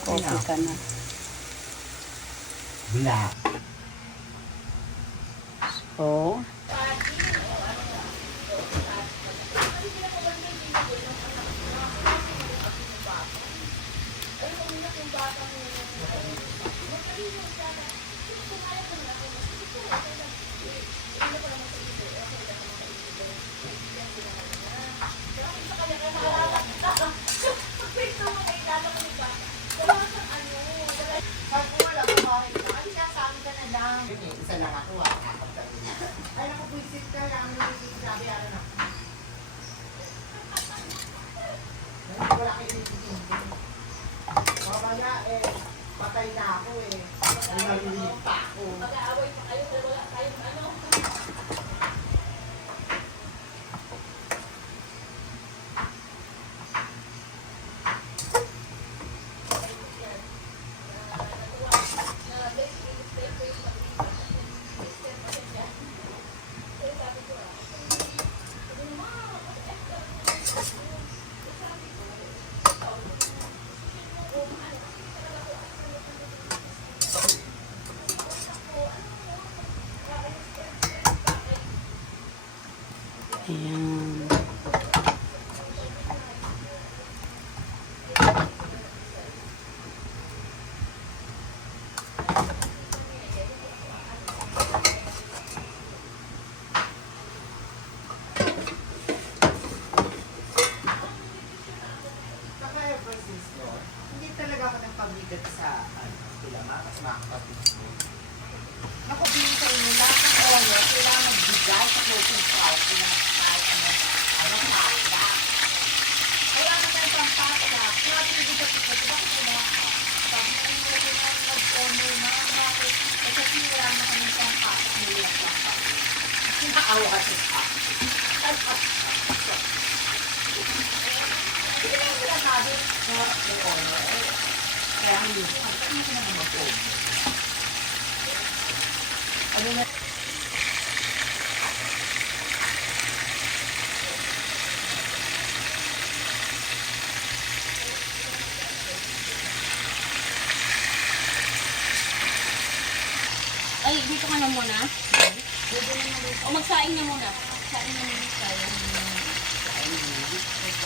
Okay ka na. Black. So, Isa lang ako ay naku, visit ka lang. Grabe, ano na. Wala kayo nititintin. Mamaya patay na ako Ay maliliit pa ako. Mag-aaway pa kayo, wala kayong ano. ayan. Saka Francisco, hindi talaga ako ng pabigat sa kilama kasi mga kapatid ko. Naku, bilhin sa inyo, lahat ng oyo, kailangan magbigay sa closing price. Kahit ano, pasta. Kaya na tayo pang pasta. Kaya hindi sa pista, bakit ginawa ka? Sabi na rin mo na mag-honor na, bakit? Kasi wala na kami pang pasta, nila pang pasta. Sinaawa siya. Hindi na sila sabi na may honor. Kaya hindi ko naman mag-honor. Ano na? Ay, dito ka na muna. O magsaing na muna. Saing na muna tayo.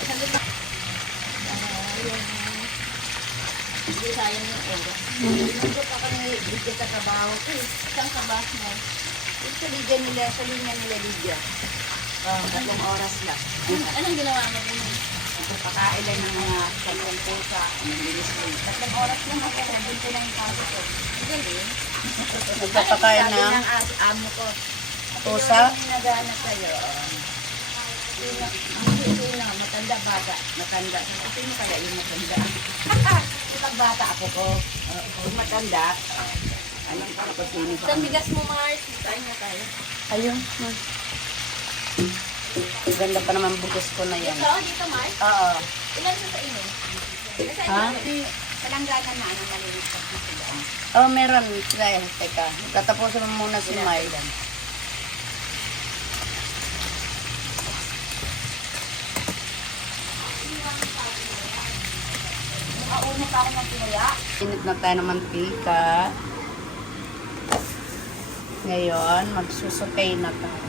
Sabi ba? Hindi sayang yung oras. Nandun ako ng Lydia sa trabaho ko Isang kabas mo. Yung sa Lydia nila, sa linya nila Lydia. 3 oras lang. Anong ginawa mo rin? Pagpapakain lang ng mga kanyang pusa. Nililis ko. 3 oras lang ako. Nandun ko lang yung kaso ko. Ang galing. Nagpapakain Sabi na ng amo ko. pusa. Yung naghahanap kayo. Ito na, matanda bata. Matanda. Ito yung pala yung matanda. Yung bata ako ko. Yung matanda. Anong kapatini ko? Sa bigas mo, Mars. Saing na tayo. Ayun. Ganda pa naman bukas ko na yan. Ito, dito, Mars. Oo. Ilan sa inyo? Ha? Palangganan na, anong malinis pa sila. Oh, meron. Teka. Tatapusin mo muna si Mai. Nakauna pa ako ng pinaya. Init na tayo ng mantika. Ngayon, magsusutay na tayo.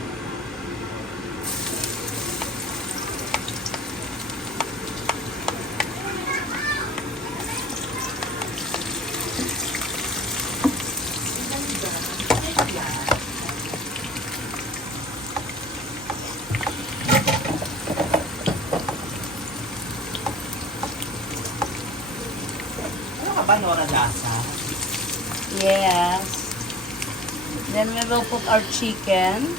Ano ka ba, Nora Dasa? Yes. Then we will put our chicken.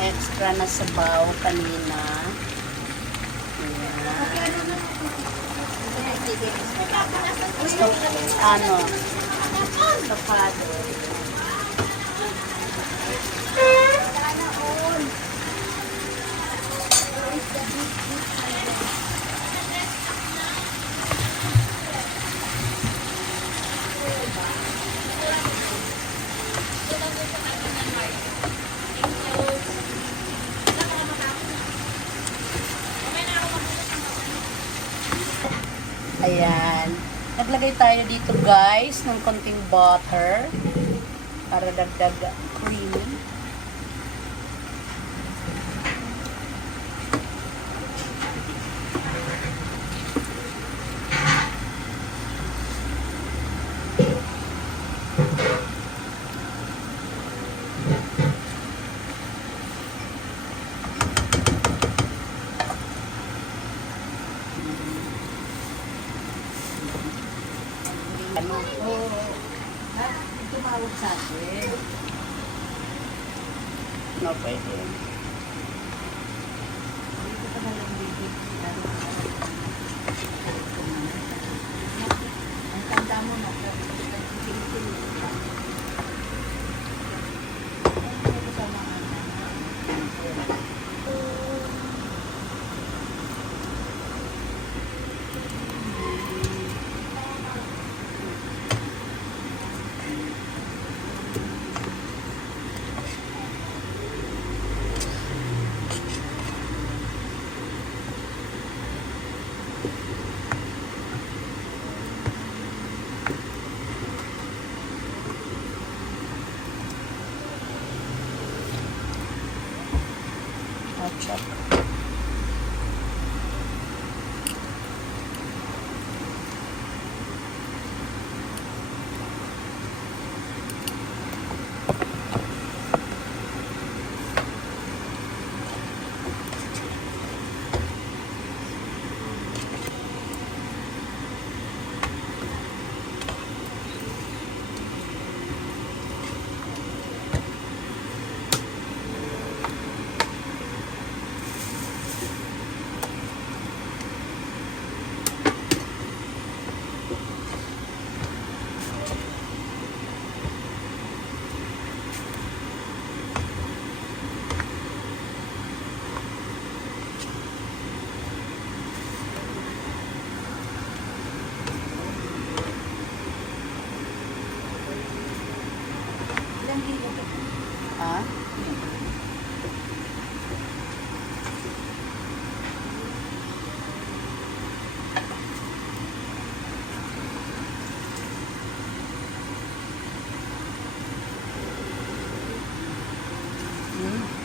Extra na sabaw kanina. Ayan. Ano? Tocado. Maglagay tayo dito guys ng konting butter para dagdag creamy. Ano? Oo. Tumawag sa akin. No, pwede. Dito ka na lang dito. Ang tanda mo na. Ketchup. Ilang kilo ba? Ha? Hmm.